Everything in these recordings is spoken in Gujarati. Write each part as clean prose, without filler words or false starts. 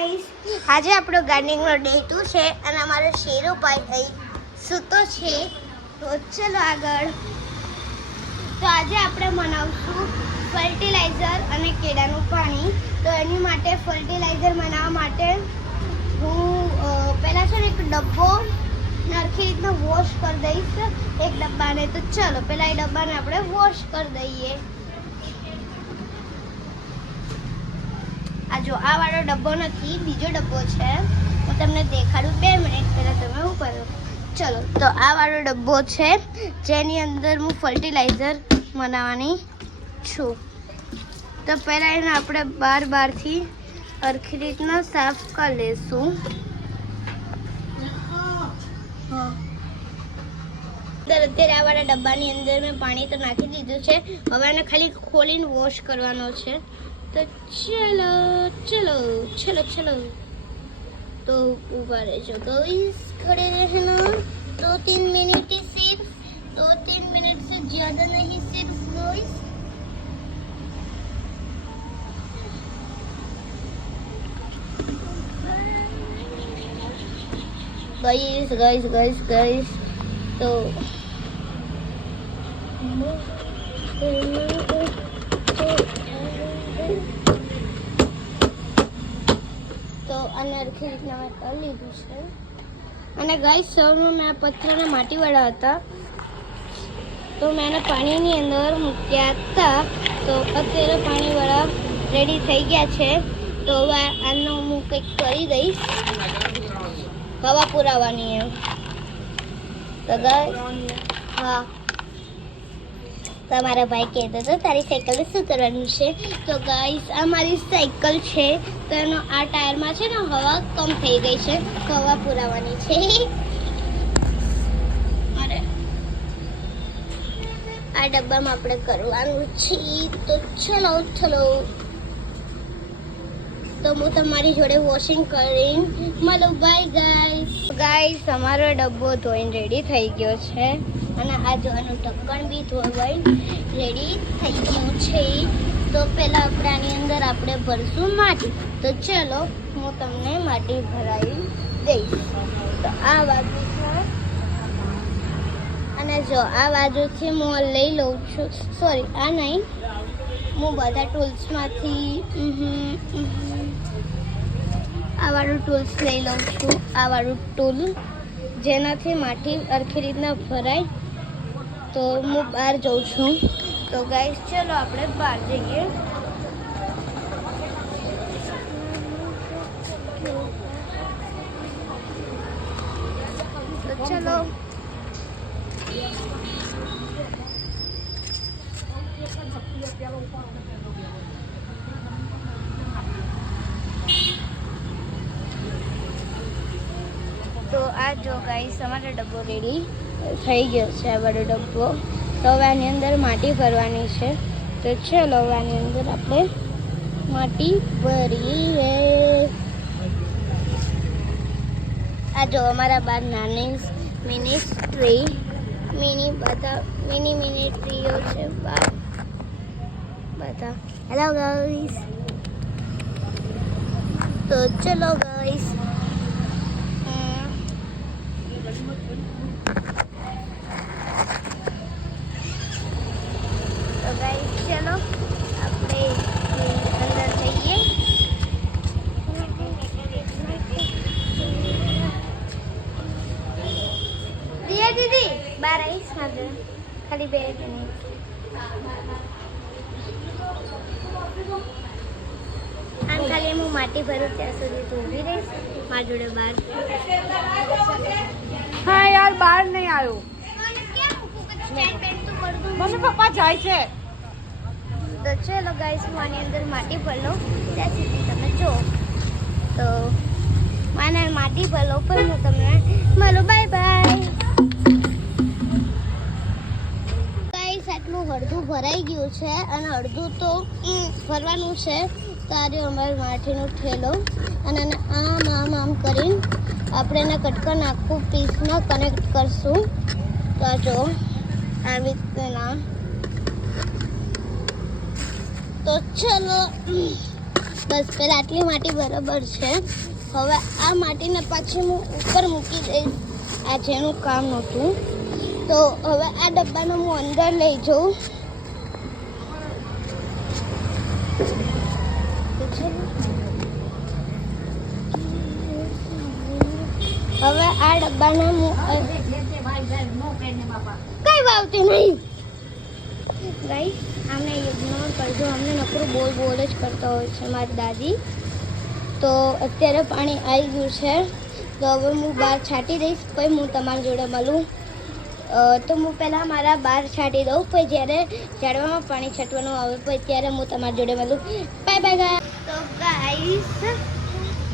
ગાઈસ, આજે આપણો ગાર્ડનિંગનો ડે 2 છે અને અમારો શેરુભાઈ અહીં સૂતો છે. તો ચલો આગળ. તો આજે આપણે બનાવશું ફર્ટિલાઇઝર અને કેળાનું પાણી. તો એની માટે ફર્ટિલાઇઝર બનાવવા માટે હું પહેલાં છે ને એક ડબ્બો નરખી રીતના વોશ કરી દઈશ એક ડબ્બાને. તો ચલો પહેલાં એ ડબ્બાને આપણે વોશ કરી દઈએ. આ જો આ વાળો ડબ્બો નથી, બીજો ડબ્બો છે. હું તમને દેખાડું 2 મિનિટ પહેલાં. તમે શું કરો? ચલો, તો આ વાળો ડબ્બો છે જેની અંદર હું ફર્ટિલાઇઝર બનાવવાની છું. તો પહેલાં એને આપણે બહારથી સરખી રીતના સાફ કરી લઈશું. અત્યારે આ વાળા ડબ્બાની અંદર મેં પાણી તો નાખી દીધું છે. હવે એને ખાલી ખોલીને વોશ કરવાનો છે. तो चलो चलो चलो चलो. तो ऊपर जो गाइस खड़े रहना 2-3 मिनट ही सिर्फ, 2-3 मिनट से ज़्यादा नहीं सिर्फ guys. Guys guys guys guys तो નરખી રીતના મેં કરી લીધું છે. અને ગાઈસ સૌમાં મેં પથ્થરના માટીવાળા હતા તો મેં એને પાણીની અંદર મૂક્યા હતા. તો અત્યારે પાણીવાળા રેડી થઈ ગયા છે. તો હવે આનો હું કંઈક કરી દઈશ, હવા પુરાવાની એમ. તો ગાઈસ હા, તમારા ભાઈ કહેતો હતો તારી સાયકલને શું કરવાનું છે. તો ગાઈસ આ મારી સાયકલ છે. તો એનો આ ટાયરમાં છે ને હવા કમ થઈ ગઈ છે, તો હવા પુરાવાની છે. અરે આ ડબ્બામાં આપણે કરવાનું છે. તો ચલો ચલો. તો હું તમારી જોડે વોશિંગ કરીને મળું. Bye guys. ગાઈસ અમારો ડબ્બો ધોઈને રેડી થઈ ગયો છે અને આ જોવાનું ઢક્કણ બી ધોવાઈને રેડી થઈ ગયું છે. તો પહેલાં આપણે આની અંદર આપણે ભરશું માટી. તો ચલો હું તમને માટી ભરાવી દઈશ. તો આ બાજુ છે અને જો આ બાજુથી હું લઈ લઉં છું. સોરી, આ નહીં, હું બધા ટૂલ્સમાંથી આ વાળું ટૂલ્સ લઈ લઉં છું. આ વાળું ટૂલ જેનાથી માટી સરખી રીતના ભરાય. તો હું બહાર જાઉં છું. તો ગાઈસ ચલો આપણે બહાર જઈએ. તો ચલો તો આ જો ગાઈસ અમારો ડબ્બો રેડી થઈ ગયો છે. આ બધો ડબ્બો. તો હવે આની અંદર માટી ભરવાની છે. તો ચલો હવે આની અંદર આપણે માટી ભરીએ. આ જો અમારા બાર નાની મિની ટ્રી, મિની ટ્રીઓ છે બાર બધા. Hello guys. તો ચલો ગાઈસ. તો ગાઈસ ચલો આપણે અંદર જઈએ. રિયા દીદી બહાર આવીશ મારે ખાલી 2 મિનિટ. આમ ખાલી હું માટી ભરું ત્યાં સુધી તું ઊભી રહીશ મારી જોડે બહાર. હા યાર, બહાર નહીં આવ્યું. મમ્મી પપ્પા જાય છે. તો ચલો ગાઈસ હું આની અંદર માટી ભરલો ત્યાં સુધી તમે જો. તો મને માટી ભરલો પણ હું તમને મળું. Bye bye. ગાઈસ આટલું અડધું ભરાઈ ગયું છે અને અડધું તો ભરવાનું છે. તો આજે અમારે માટીનો ઠેલો અને આમ કરીને આપણે એને કટકન આખું પીસમાં કનેક્ટ કરશું. તો આ જો આવી રીતના. તો ચલો બસ પહેલાં આટલી માટી બરાબર છે. હવે આ માટીને પાછી હું ઉપર મૂકી દઈશ. આ જેનું કામ નહોતું તો હવે આ ડબ્બાને હું અંદર લઈ જાઉં. હવે આ ડબ્બાને હું કઈ વાવતી નહીં ગાઈસ. આમને ઇગ્નોર કરજો. અમને નકરું બોલ જ કરતા હોય છે મારી દાદી. તો અત્યારે પાણી આવી ગયું છે તો હવે હું બહાર છાંટી દઈશ. પછી હું તમારી જોડે મળું. તો હું પહેલાં મારા બહાર છાંટી દઉં. પછી જ્યારે ઝાડવામાં પાણી છાંટવાનું આવે પછી ત્યારે હું તમારી જોડે મળું. Bye bye guys. તો ગાઈસ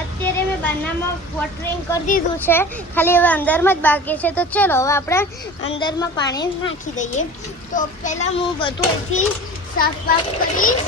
અત્યારે મેં બારણામાં વોટરિંગ કરી દીધું છે. ખાલી હવે અંદરમાં જ બાકી છે. તો ચલો હવે આપણે અંદરમાં પાણી નાખી દઈએ. તો પહેલાં હું બધું અહીંથી સાફ કરીશ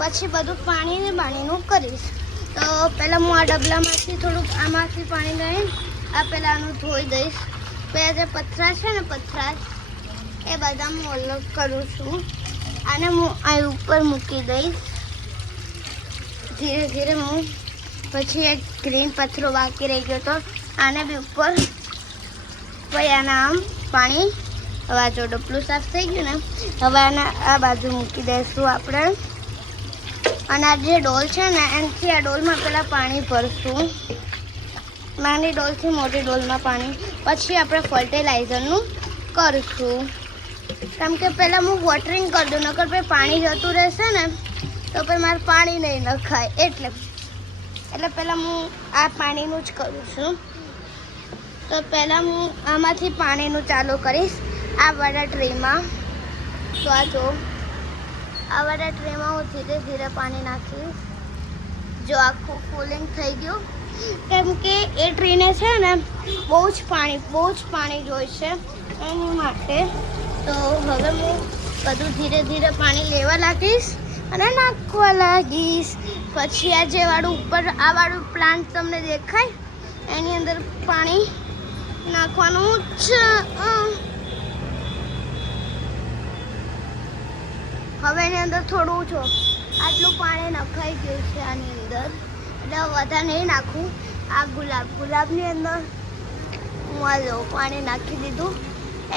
પછી બધું પાણીનું કરીશ. તો પહેલાં હું આ ડબલામાંથી થોડુંક આમાંથી પાણી લઈને આ પહેલાં આનું ધોઈ દઈશ. પહેલાં જે પથરા છે ને પથરા એ બધા હું અલગ કરું છું. આને હું અહીં ઉપર મૂકી દઈશ ધીરે ધીરે. હું પછી એક ગ્રીન પથરો બાકી રહી ગયો તો આને બી ઉપર. પછી આના આમ પાણી હવે આ જો ડબલું સાફ થઈ ગયું ને હવે આને આ બાજુ મૂકી દઈશું આપણે. અને આ જે ડોલ છે ને એનાથી આ ડોલમાં પહેલાં પાણી ભરશું. નાની ડોલથી મોટી ડોલમાં પાણી. પછી આપણે ફર્ટિલાઇઝરનું કરીશું. કેમ કે પહેલાં હું વોટરિંગ કરી દઉં નકર પછી પાણી જતું રહેશે ને તો પછી મારે પાણી નહીં નખાય. એટલે પહેલાં હું આ પાણીનું જ કરું છું. તો પહેલાં હું આમાંથી પાણીનું ચાલુ કરીશ આ વાળા ટ્રેમાં. તો આ જો આ વાળા ટ્રેમાં હું ધીરે ધીરે પાણી નાખીશ. જો આખું ફૂલિંગ થઈ ગયું કેમ કે એ ટ્રેને છે ને બહુ જ પાણી જોઈશે એની માટે. તો હવે હું બધું ધીરે ધીરે પાણી લેવા લાગીશ અને નાખવા લાગીશ. પછી આ જે વાળું ઉપર આ વાળું પ્લાન્ટ તમને દેખાય એની અંદર પાણી નાખવાનું છે. હવે એની અંદર થોડું જો આટલું પાણી નખાઈ ગયું છે આની અંદર. એટલે વધારે નહીં નાખું. આ ગુલાબની અંદર હું આ જો પાણી નાખી દીધું.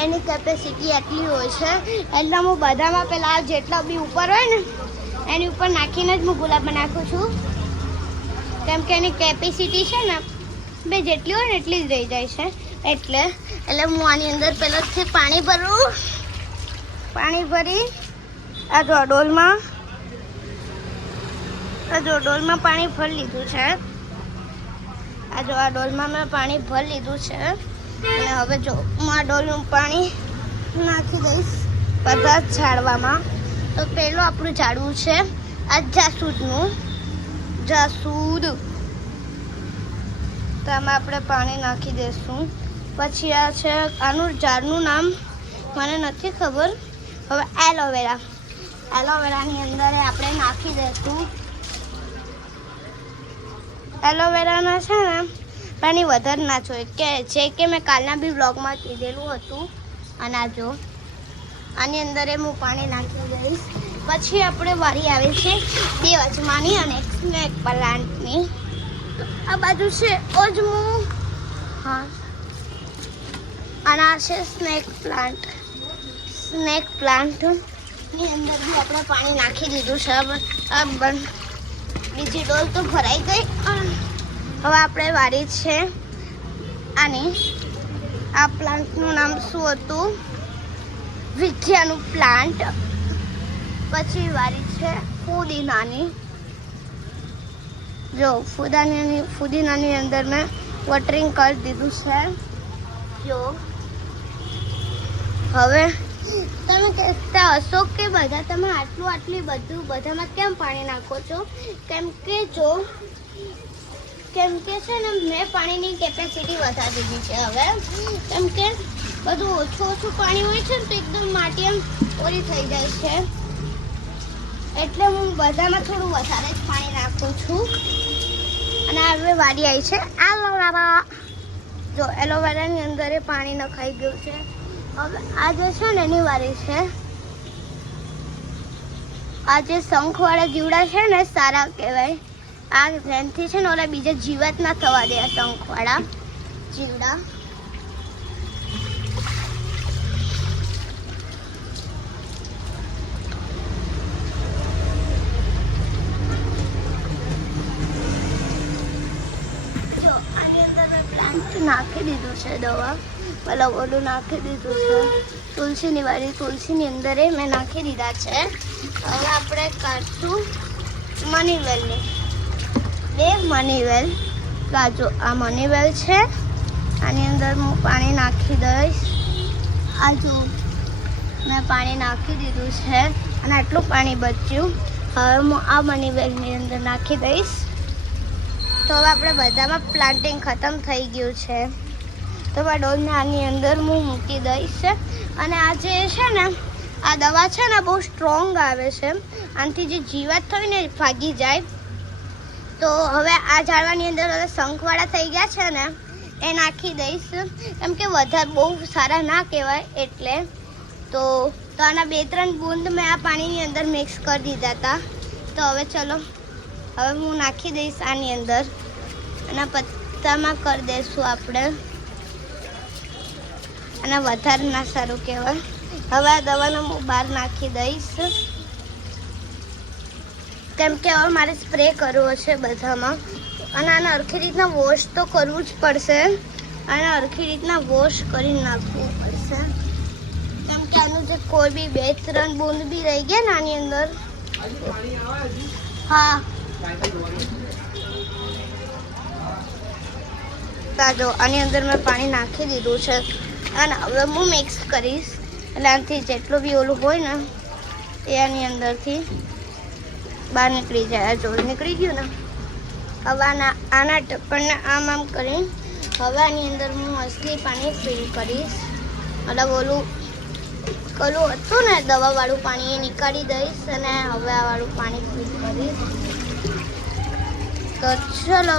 એની કેપેસિટી એટલી હોય છે એટલે હું બધામાં પહેલાં જેટલા બી ઉપર હોય ને એની ઉપર નાખીને જ હું ગુલાબમાં નાખું છું. કેમ કે એની કેપેસિટી છે ને બે જેટલી હોય ને એટલી જ રહી જાય છે. એટલે હું આની અંદર પહેલાંથી પાણી ભરું. પાણી ભરી આ જો ડોલમાં પાણી ભરી લીધું છે. આ જો આ ડોલમાં મેં પાણી ભરી લીધું છે. અને હવે જો હું આ ડોલનું પાણી નાખી દઈશ બધા જ ઝાડવામાં. તો પહેલું આપણું ઝાડવું છે આ જાસૂદ. તો આમાં આપણે પાણી નાખી દઈશું. પછી આ છે આનું ઝાડનું નામ મને નથી ખબર. હવે એલોવેરાની અંદર આપણે નાખી દઈશું. એલોવેરાના છે ને પાણી વધારે ના જોઈએ કે મેં કાલના બી બ્લોગમાં કીધેલું હતું. અને આ જો આની અંદર હું પાણી નાખી દઈશ. પછી આપણે વારી આવે છે બે અજમાની અને એક સ્નેક પ્લાન્ટની. આ બાજુ છે અજમો. હા અને આ છે સ્નેક પ્લાન્ટની અંદર બી આપણે પાણી નાખી દીધું છે. બીજી ડોલ તો ભરાઈ ગઈ. હવે આપણે વારી છે આની. આ પ્લાન્ટનું નામ શું હતું? વિદ્યાનું પ્લાન્ટ. પછી વારી છે ફુદીનાની. જો ફુદીનાની અંદર મેં વોટરિંગ કરી દીધું છે. જો હવે તમે કહેતા હશો કે બધા તમે આટલી બધું બધામાં કેમ પાણી નાખો છો? કેમ કે છે ને મેં પાણીની કેપેસિટી વધારી દીધી છે હવે. કેમ કે બધું ઓછું પાણી હોય છે ને તો એકદમ માટી એમ ઓલી થઈ જાય છે. એટલે હું બધામાં થોડું વધારે જ પાણી નાખું છું. અને હવે વાડી આવી છે એલોવેરા. જો એલોવેરાની અંદર પાણી નખાઈ ગયું છે. હવે આ જે છે ને એની વારી છે. આ જે શંખવાળા જીવડા છે ને સારા કહેવાય. આ જેનથી છે ને ઓલા બીજા જીવાત ના થવા દે આ શંખવાળા જીવડા. જો આની અંદર મેં પ્લાન્ટ નાખી દીધું છે દવા, મતલબ ઓલું નાખી દીધું છે તુલસીની વાળી, તુલસીની અંદર મેં નાખી દીધા છે. હવે આપણે કાઢશું મની વેલની, 2 મની વેલ. જો આ મની વેલ છે, આની અંદર હું પાણી નાખી દઈશ. આ જો મેં પાણી નાખી દીધું છે અને આટલું પાણી બચ્યું. હવે હું આ મની વેલની અંદર નાખી દઈશ. તો હવે આપણે બધામાં પ્લાન્ટિંગ ખતમ થઈ ગયું છે. તો આ ડોલને આની અંદર હું મૂકી દઈશ. અને આ જે છે ને આ દવા છે ને બહુ સ્ટ્રોંગ આવે છે, આનાથી જે જીવાત થાય ને ભાગી જાય. તો હવે આ ઝાડવાની અંદર શંખવાળા થઈ ગયા છે ને એ નાખી દઈશ, કેમ કે વધારે બહુ સારા ના કહેવાય એટલે. તો આના 2-3 બૂંદ મેં આ પાણીની અંદર મિક્સ કરી દીધા હતા. તો હવે ચલો હવે હું નાખી દઈશ આની અંદર. અને પત્તામાં કરી દઈશું આપણે, અને વધારે ના સારું કહેવાય. હવે આ દવાનો હું બહાર નાખી દઈશ, કેમ કે હવે મારે સ્પ્રે કરવો છે બધામાં. અને આને સરખી રીતના વોશ તો કરવું જ પડશે, અને સરખી રીતના વોશ કરી નાખવું પડશે, કેમ કે આનું જે કોઈ બી 2-3 બૂંદ બી રહી ગયા ને આની અંદર. હા જો આની અંદર મેં પાણી નાખી દીધું છે અને હવે હું મિક્સ કરીશ. એટલે આનાથી જેટલું બી ઓલું હોય ને એ આની અંદરથી બહાર નીકળી જાય. જો નીકળી ગયું ને. હવે આના ઢક્કણને આમ કરી હવે આની અંદર હું અસલી પાણી ફિલ કરીશ. મતલબ ઓલું હતું ને દવાવાળું પાણી એ નીકાળી દઈશ અને હવે આ વાળું પાણી ફિલ કરીશ. તો ચલો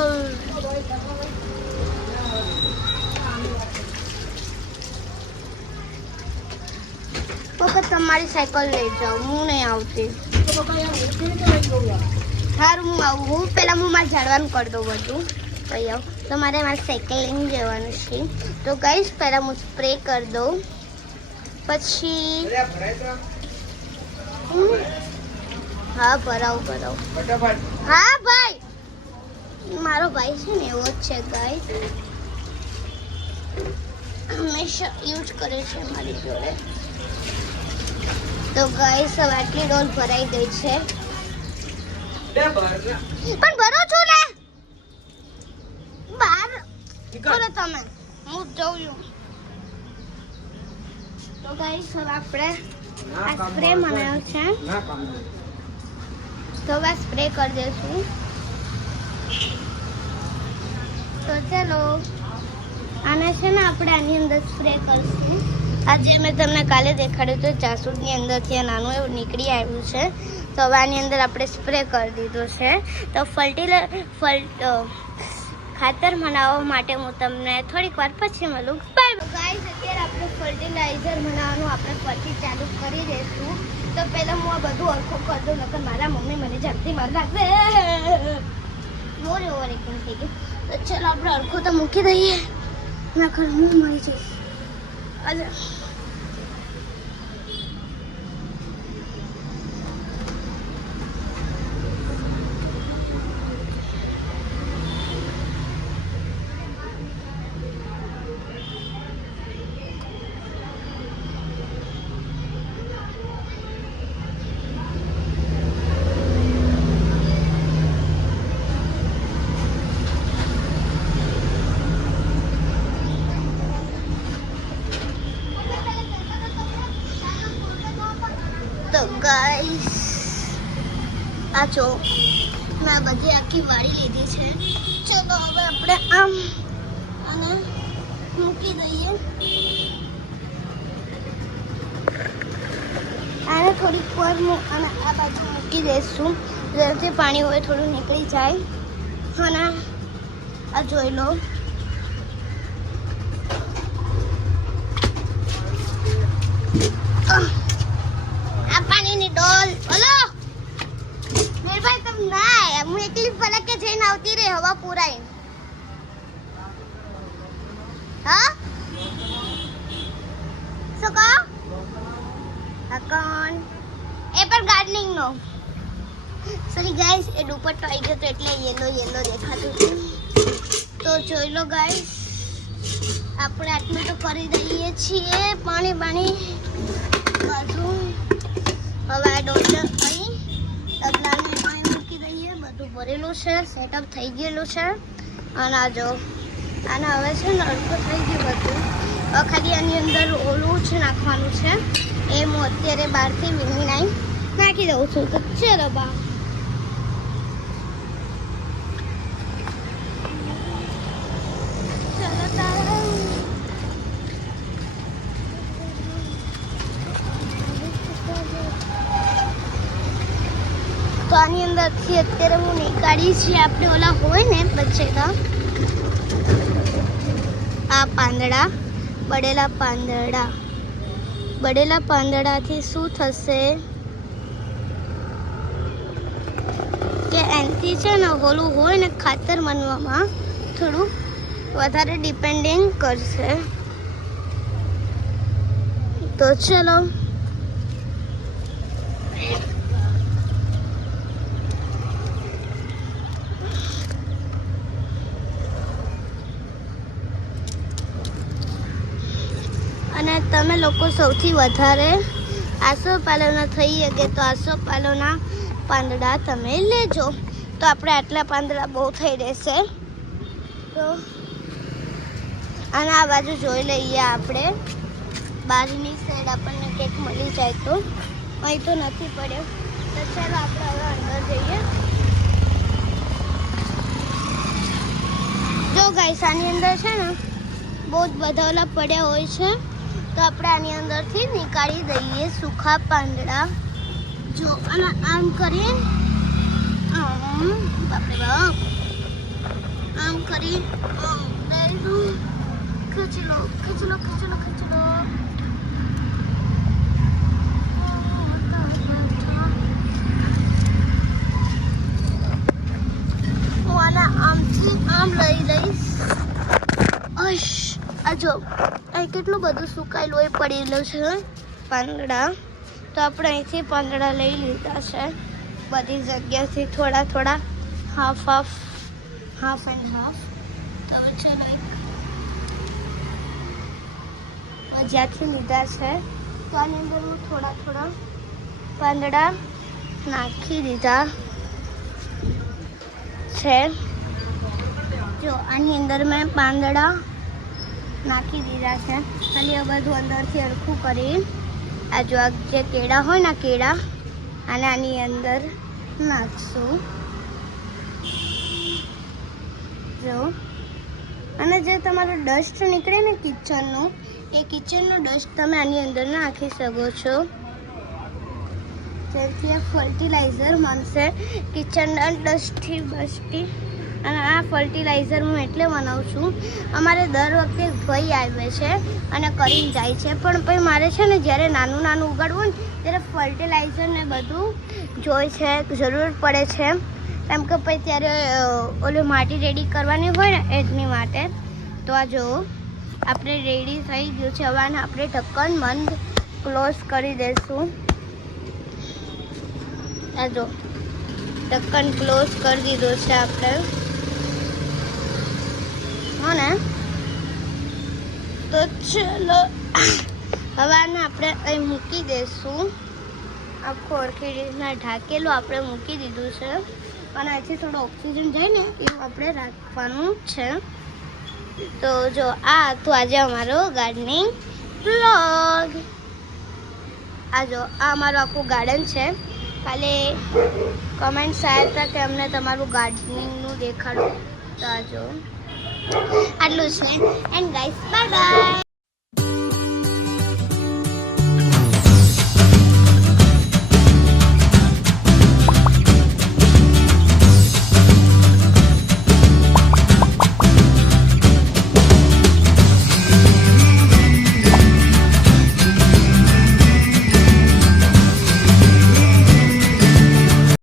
પપ્પા તમારી સાયકલ લઈ જાઓ, હું નહીં આવતી. સારું હું આવું. હું પહેલાં હું મારે ઝાડવાનું કરી દઉં બધું પછી આવું. તો મારે સાયકલ લઈને જવાનું છે. તો ગાઈસ પહેલાં હું સ્પ્રે કરી દઉં, પછી હા ભરાવું. હા ભાઈ, મારો ભાઈ છે ને એવો જ છે ગાઈસ, હંમેશા યુઝ કરે છે મારી જોડે. તો ગાઈસ હવે આટલી ડોલ ભરાઈ ગઈ છે, પણ ભરો છો ને બહાર બોલો તમે, હું જઉં છું. તો ગાઈસ હવે આપણે આ સ્પ્રે બનાવ્યો છે, તો હવે સ્પ્રે કરી દઈશું. તો ચલો આને છે ને આપણે આની અંદર સ્પ્રે કરશું. આજે મેં તમને કાલે દેખાડ્યું તો જાસૂદની અંદરથી આ નાનું એવું નીકળી આવ્યું છે. તો હવે આની અંદર આપણે સ્પ્રે કરી દીધો છે. તો ખાતર બનાવવા માટે હું તમને થોડીક વાર પછી મળું. બાય ગાઈસ, અત્યારે આપણે ફર્ટિલાઇઝર બનાવવાનું આપણે ફરીથી ચાલુ કરી દઈશું. તો પહેલાં હું આ બધું અરખું કરી દઉં, નકર મારા મમ્મી મને ઝડપથી મારી નાખશે. ઓવર એકદમ થઈ ગયું. તો ચાલો આપણે અરખું તો મૂકી દઈએ, નકર હું મરી જઈશ. તો ગાઈસ આ જો મેં બધી આખી વાળી લીધી છે. ચલો હવે આપણે આમ અને મૂકી દઈએ. આને થોડીક વાર અને આ બાજુ મૂકી દઈશું, જેથી પાણી હોય થોડું નીકળી જાય. અને આ જોઈ લો, આ પાણીની ડોલ. હલો મેરભાઈ, તમે ના હું એકલી ફરકે છે. હા શું કહો આ કોણ એ પણ ગાર્ડનિંગ નો સોરી ગાઈસ એ દુપટ્ટો આવી ગયો તો એટલે યેલો દેખાતું હતું તો જોઈ લો ગાઈસ આપણે આટલું તો કરી દઈએ છીએ પાણી બધું હવે આ ડોટર અહીં તબલાને પાણી મૂકી દઈએ બધું ભરેલું છે સેટઅપ થઈ ગયેલું છે અને આ જો આને હવે છે ને અડકું થઈ ગયું બધું હવે ખાલી આની અંદર ઓલું છે નાખવાનું છે એ હું અત્યારે બહારથી વીણી નાખી દઉં છું તો ચલો બા તો આની અંદરથી અત્યારે હું નીકાળી છે આપણે ઓલા હોય ને બચેલા આ પાંદડા બળેલા પાંદડાથી શું થશે કે એનાથી છે ને ઓલું હોય ને ખાતર બનવામાં થોડું વધારે ડિપેન્ડિંગ કરશે તો ચલો અને તમે લોકો સૌથી વધારે આસોપાલવના થઈ શકે તો આસોપાલવના પાંદડા તમે લેજો તો આપણે આટલા પાંદડા બહુ થઈ રહેશે તો અને આ બાજુ જોઈ લઈએ આપણે બાજુની સાઈડ આપણને કંઈક મળી જાય તો અહીં તો નથી પડ્યો તો ચાલો આપણે હવે અંદર જઈએ જો ગાઈસ આની અંદર છે ને બહુ જ બધા ઓલા પડ્યા હોય છે તો આપણે આની અંદરથી નીકાળી દઈએ સૂકા પાંદડા જો અને આમ કરીએ બાપરે બાપ આમ કરી ખેંચી લો હું આના આમથી આમ લઈ લઈશ આ જો અહીં કેટલું બધું સુકાયેલું હોય પડેલું છે પાંદડા તો આપણે અહીંથી પાંદડા લઈ લીધા છે બધી જગ્યાથી થોડા હાફ એન્ડ હાફ તો હવે ચલો જ્યાંથી લીધા છે તો આની અંદર હું થોડા પાંદડા નાખી દીધા છે જો આની અંદર મેં પાંદડા નાખી દીધા છે ખાલી આ બધું અંદરથી હરખું કરી આ જો આ જે કેળા હોય ને કેળા અને આની અંદર નાખશું જો અને જે તમારો ડસ્ટ નીકળે ને કિચનનો એ કિચનનો ડસ્ટ તમે આની અંદર નાખી શકો છો જેથી આ ફર્ટિલાઇઝર મળશે કિચનના ડસ્ટથી બચતી અને આ ફર્ટિલાઇઝર હું એટલે બનાવું છું અમારે દર વખતે ભાઈ આવે છે અને કરીને જાય છે પણ પછી મારે છે ને જ્યારે નાનું ઉગાડવું ને ત્યારે ફર્ટિલાઇઝર ને બધું જોઈએ છે જરૂર પડે છે કેમ કે પછી ત્યારે ઓલી માટી રેડી કરવાની હોય ને એની માટે તો આ જો આપણે રેડી થઈ ગયું છે હવે આપણે ઢક્કન બંધ ક્લોઝ કરી દઈશું આ જો ઢક્કન ક્લોઝ કરી દીધું છે આપણે હો ને તો ચલો હવે આને આપણે અહીં મૂકી દઈશું આખું સરખી રીતના ઢાંકેલું આપણે મૂકી દીધું છે અને અહીંથી થોડો ઓક્સિજન જાય ને એવું આપણે રાખવાનું છે તો જો આ હતું આજે અમારો ગાર્ડનિંગ વ્લોગ આ જો આ અમારું આખું ગાર્ડન છે કાલે કમેન્ટ્સ આવ્યા હતા કે અમને તમારું ગાર્ડનિંગનું દેખાડો તો આ જો આટલું છે એન્ડ ગાઈસ બાય બાય